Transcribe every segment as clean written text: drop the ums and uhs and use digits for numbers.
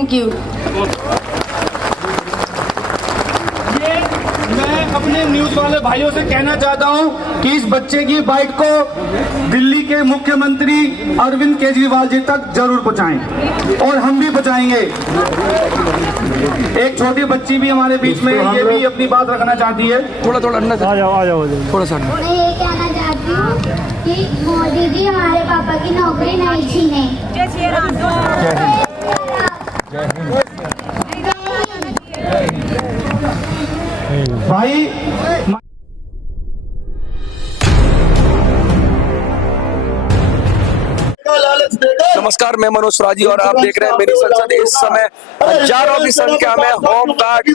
Thank you. मैं अपने news वाले भाइयों से कहना चाहता हूं कि इस बच्चे की बाइट को दिल्ली के मुख्यमंत्री अरविंद केजरीवाल जी तक जरूर पहुंचाएं और हम भी पहुंचाएंगे। एक छोटी बच्ची भी हमारे बीच में, ये भी अपनी बात रखना चाहती है। थोड़ा अंदर आ जाओ थोड़ा सा। मैं ये कहना चाहती हूँ कि मोदी जी हमारे पापा की नौकरी नहीं छीने। भाई नमस्कार, मैं मनोज स्वराजी और आप देख रहे हैं मेरी संसद। इस समय हजारों की संख्या में होम गार्ड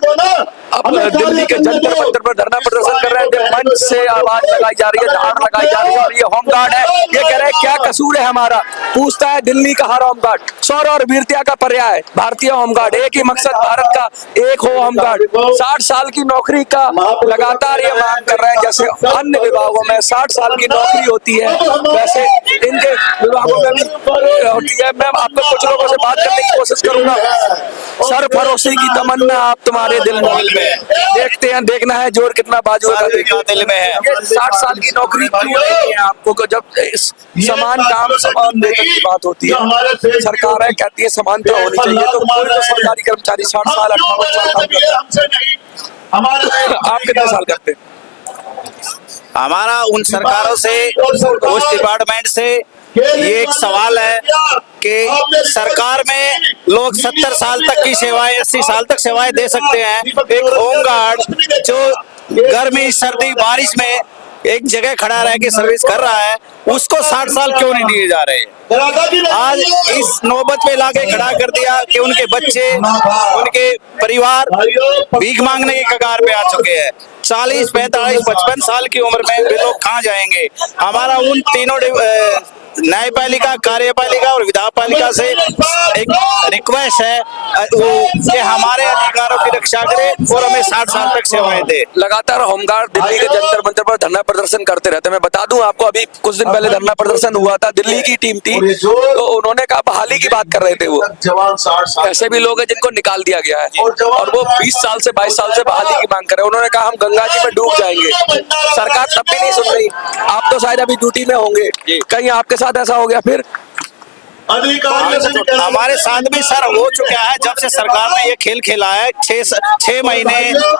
अब दिल्ली के जंतर मंतर पर धरना प्रदर्शन कर रहे हैं। मंच से आवाज लगाई जा रही है, धार लगाई जा रही है और ये होम गार्ड है, ये कह रहे हैं क्या कसूर है हमारा। पूछता है दिल्ली का हर होम गार्ड। शौर्य और वीरता का पर्याय भारतीय होम गार्ड। एक ही मकसद भारत का, एक हो होम गार्ड। 60 साल की नौकरी का लगातार ये मांग कर रहे हैं। जैसे अन्य विभागों में 60 साल की नौकरी होती है, वैसे इनके विभागों में भी होती है। मैं आपको कुछ लोगों से बात करने की कोशिश करूंगा। सरफरोशी की तमन्ना आप तुम्हारे दिल में देखते हैं, देखना है जोर कितना बाजू का दिल में है। 60 साल की नौकरी क्यों नहीं है आपको, जब समान काम समान वेतन की बात होती है। सरकार कहती है समानता होनी चाहिए, तो कोई तो सरकारी कर्मचारी 60 साल 58 साल काम करता है। आप कितने साल करते हैं? हमारा उन सरकारों से, उस डिपार्टमेंट से ये एक सवाल है कि सरकार में लोग 70 साल तक की सेवाएं, 80 साल तक सेवाएं दे सकते हैं। एक होम गार्ड जो गर्मी सर्दी बारिश में एक जगह खड़ा रह के सर्विस कर रहा है, उसको 60 साल क्यों नहीं दिए जा रहे? आज इस नौबत पे लाके खड़ा कर दिया कि उनके बच्चे, उनके परिवार भीख मांगने के कगार पे आ चुके हैं। 40, 45, 55 साल की उम्र में वे लोग कहाँ जाएंगे? हमारा उन तीनों न्यायपालिका, कार्यपालिका और विधानपालिका से एक रिक्वेस्ट है कि हमारे अधिकारों की रक्षा करें और हमें 60 साल तक सेवाएं दे। लगातार होमगार्ड दिल्ली के जंतर मंतर पर धरना प्रदर्शन करते रहते हैं। मैं बता दूं आपको, अभी कुछ दिन पहले धरना प्रदर्शन हुआ था, दिल्ली की टीम थी, तो उन्होंने कहा बहाली की बात कर रहे थे। वो ऐसे भी लोग हैं जिनको निकाल दिया गया है और वो 20 साल से 22 साल से बहाली की मांग कर रहे हैं। उन्होंने कहा हम गंगा जी में डूब जाएंगे। सरकार तब भी नहीं सुन रही। आप तो शायद अभी ड्यूटी में होंगे, कहीं आपके साथ ऐसा हो गया फिर? हमारे साथ भी सर हो चुका है। जब से सरकार ने ये खेल खेला है, 6 महीने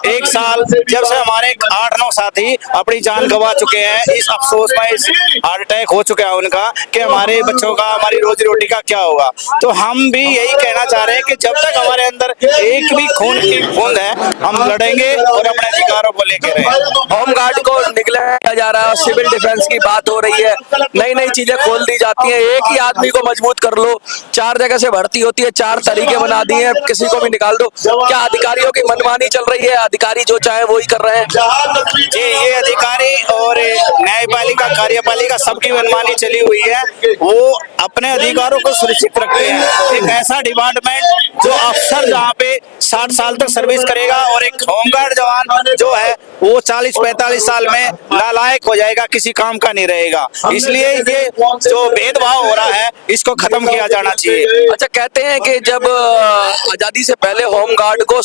1 साल, जब से हमारे 8-9 साथी अपनी जान गंवा चुके हैं। इस अफसोस में इस हार्ट अटैक हो चुका है उनका कि हमारे बच्चों का, हमारी रोजी रोटी का क्या होगा। तो हम भी यही कहना चाह रहे हैं कि जब तक हमारे अंदर एक भी खून की बूंद है, हम लड़ेंगे और अपने अधिकारों को लेकर रहेंगे। होमगार्ड को निगला जा रहा है, सिविल डिफेंस की बात हो रही है, नई नई चीजें खोल दी जाती है। एक ही आदमी को मजबूत कर लो, 4 जगह से भर्ती होती है, 4 तरीके बना दिए हैं, किसी को भी निकाल दो। क्या अधिकारियों की मनमानी चल रही है? अधिकारी जो चाहे वो ही कर रहे हैं? जी, ये अधिकारी और न्यायपालिका, कार्यपालिका सबकी मनमानी चली हुई है। वो अपने अधिकारों को सुरक्षित रखते हैं। एक ऐसा डिपार्टमेंट जो अफसर जहाँ पे 60 साल तक सर्विस करेगा और एक होमगार्ड जवान जो है वो 40-45 साल में नालायक हो जाएगा, किसी काम का नहीं रहेगा। इसलिए ये जो भेदभाव हो रहा है, इसको खत्म किया जाना चाहिए। अच्छा, कहते हैं कि जब आजादी से पहले होमगार्ड को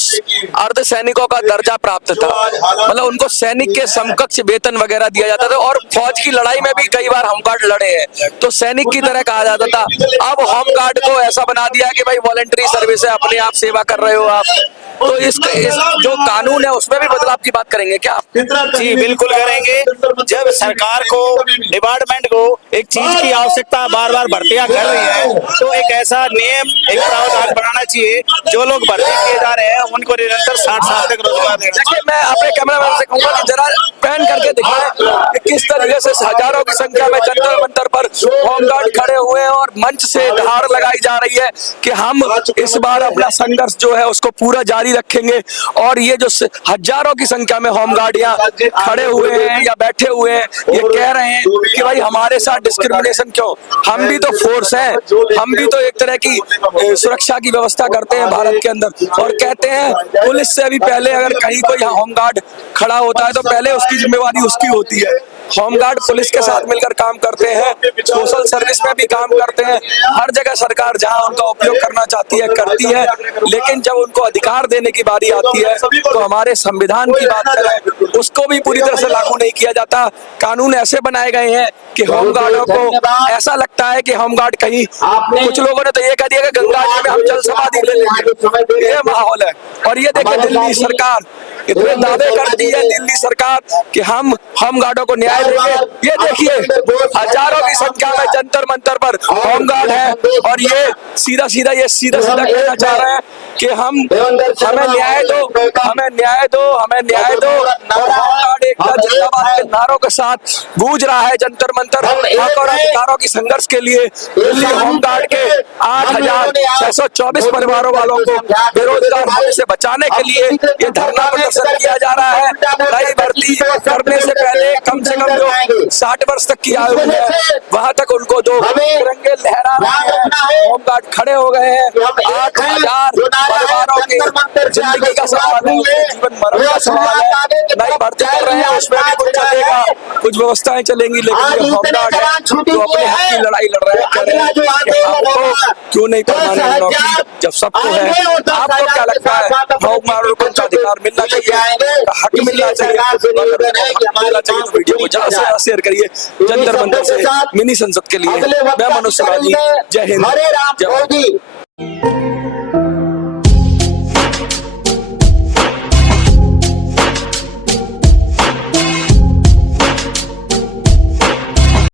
अर्ध सैनिकों का दर्जा प्राप्त था, मतलब उनको सैनिक के समकक्ष वेतन वगैरह दिया जाता था और फौज की लड़ाई में भी कई बार होमगार्ड लड़े हैं, तो सैनिक की तरह कहा जाता था। अब होमगार्ड को ऐसा बना दिया कि भाई वॉलंटरी सर्विस है, अपने आप सेवा कर रहे हो आप, तो इस जो कानून है उसमें भी बदलाव की बात करेंगे क्या? जी बिल्कुल करेंगे। जब सरकार को, डिपार्टमेंट को एक चीज की आवश्यकता बार-बार भर्तियां कर रही है, तो एक ऐसा नियम, एक प्रावधान बनाना चाहिए। जो लोग भर्ती किए जा रहे हैं उनको निरंतर 60 साल तक रोजगार देना। देखिए, मैं अपने कैमरामैन से कहूंगा कि जरा पैन करके दिखाएं कि किस तरीके से हजारों की संख्या में जंतर मंतर पर होमगार्ड खड़े हुए हैं और मंच से धार लगाई जा रही है कि हम इस बार अपना संघर्ष जो है उसको पूरा जारी रखेंगे। और ये जो हजारों की संख्या में होमगार्ड यहाँ खड़े हुए हैं या बैठे हुए हैं, ये कह रहे हैं कि भाई हमारे साथ डिस्क्रिमिनेशन क्यों? हम भी तो फोर्स हैं, हम भी तो एक तरह की सुरक्षा की व्यवस्था करते हैं भारत के अंदर। और कहते हैं पुलिस से भी पहले अगर कहीं कोई होमगार्ड खड़ा होता है तो पहले उसकी जिम्मेवारी उसकी होती है। होमगार्ड पुलिस के साथ मिलकर काम करते हैं, सोशल सर्विस में भी काम करते हैं। हर जगह सरकार जहां उनका उपयोग करना चाहती है करती है, लेकिन जब उनको अधिकार देने की बारी आती है तो हमारे संविधान की बात करें उसको भी पूरी तरह से लागू नहीं किया जाता। कानून ऐसे बनाए गए हैं कि होमगार्डों को ऐसा लगता है कि होमगार्ड कहीं, कुछ लोगों ने तो ये कह दिया कि गंगा जी में हम जल समाधि ले लेंगे, ये माहौल है। और ये देखिए दिल्ली सरकार इतने दावे करती है, दिल्ली सरकार कि हम होमगार्डों को न्याय देंगे। ये देखिए हजारों की संख्या में जंतर मंतर पर होमगार्ड है और ये सीधा सीधा कहना चाह रहे हैं कि हमें न्याय दो, हमें न्याय दो, हमें न्याय दो। और होमगार्ड एकता जिंदाबाद के नारों के साथ गूंज रहा है जंतर मंतर हक और अधिकारों की संघर्ष के लिए। दिल्ली होमगार्ड के 8,624 परिवारों वालों को बेरोजगार होने से बचाने के लिए ये धरना प्रदर्शन किया जा रहा है। नई भर्ती करने से पहले कम से कम जो 60 वर्ष तक की आयु है वहां तक उनको जो तिरंगे लहरा रहे हैं, होमगार्ड खड़े हो गए हैं। 8,000 परिवारों के जिंदगी का सवाल है, जीवन मरण का सवाल है। नई भर्ती कर रहे हैं, उसमें भी कुछ चलेगा, कुछ व्यवस्थाएं चलेंगी, लेकिन ये होमगार्ड है जो अपने हक की लड़ाई लड़ रहे हैं, कह रहे हैं कि आपको क्यों नहीं परमानेंट नौकरी जब सबको है। आपको क्या लगता है होमगार्ड को अधिकार मिलना चाहिए, हक मिलना चाहिए? मिलना चाहिए तो वीडियो को ज्यादा से ज्यादा शेयर करिए। जंतर मंतर से मिनी संसद के लिए मैं मनोज स्वराजी, जय हिंद, जय भारत।